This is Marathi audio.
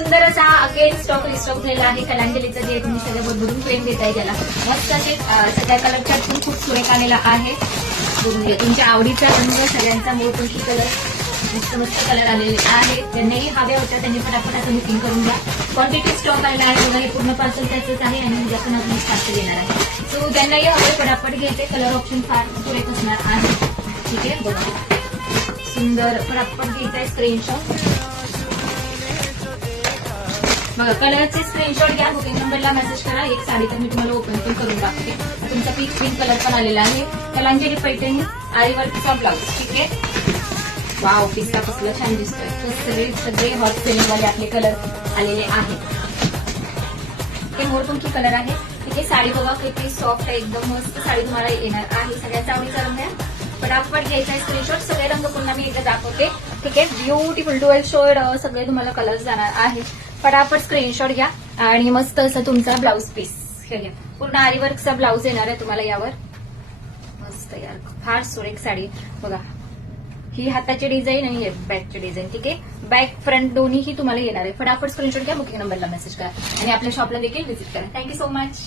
सुंदर असा अगेन स्टॉक रिस्टॉक झालेला आहे. कलांजलीचं जे तुम्ही सगळं भरभरून फ्रेम देताय त्याला मस्त असे सगळ्या कलरच्या पण खूप सुरेख आलेला आहे. तुमच्या आवडीचा रंग सगळ्यांचा मोठमोठी कलर मस्त मस्त कलर आलेले आहे. त्यांनाही हव्या होत्या त्यांनी पटापट आता बुकिंग करून द्या. क्वांटिटी स्टॉक आलेला आहे बघा. हे पूर्ण पार्सल त्याचंच आहे आणि उद्या पण आपण पार्सल येणार आहे. सो ज्यांनाही हवे पटापट घ्यायचे. कलर ऑप्शन फार सुरेख असणार आहे. ठीक आहे बघा सुंदर पटापट घ्यायचा स्क्रीनशॉट बघा. कलरचे स्क्रीनशॉट घ्या. बुकिंग नंबरला मेसेज करा. एक साडी तर मी तुम्हाला ओपन पण करून टाकते. तुमचा पिंक कलर पण आलेला आहे. कलांजली पैठणी आरीवर्कचा ब्लाउज. ठीक आहे वाव पिस्ता कसला छान दिसतोय. तर सगळे हॉट सेलिंग वाले आपले कलर आलेले आहेत. हे मोरपंखी कलर आहे. ठीक आहे साडी बघा किती सॉफ्ट आहे एकदम मस्त साडी तुम्हाला येणार आहे. सगळ्याचा आवडीचा रंग आहे. पटापट घ्यायचा आहे स्क्रीनशॉट. सगळे रंग पुन्हा मी एकदा दाखवते. ठीक आहे ब्युटिफुल डुएल शोड सगळे तुम्हाला कलर्स जाणार आहेत. पटापट स्क्रीनशॉट घ्या आणि मस्त असं तुमचा ब्लाउज पीस हे घ्या. पूर्ण आरीवर्कचा ब्लाउज येणार आहे तुम्हाला यावर. मस्त यार फार सुरेख साडी बघा. ही हाताची डिझाईन आणि हे बॅकची डिझाईन. ठीक आहे बॅक फ्रंट दोन्हीही तुम्हाला येणार आहे. फटाफट स्क्रीनशॉट घ्या. बुकिंग नंबरला मेसेज करा आणि आपल्या शॉपला देखील व्हिजिट करा. Thank you so much.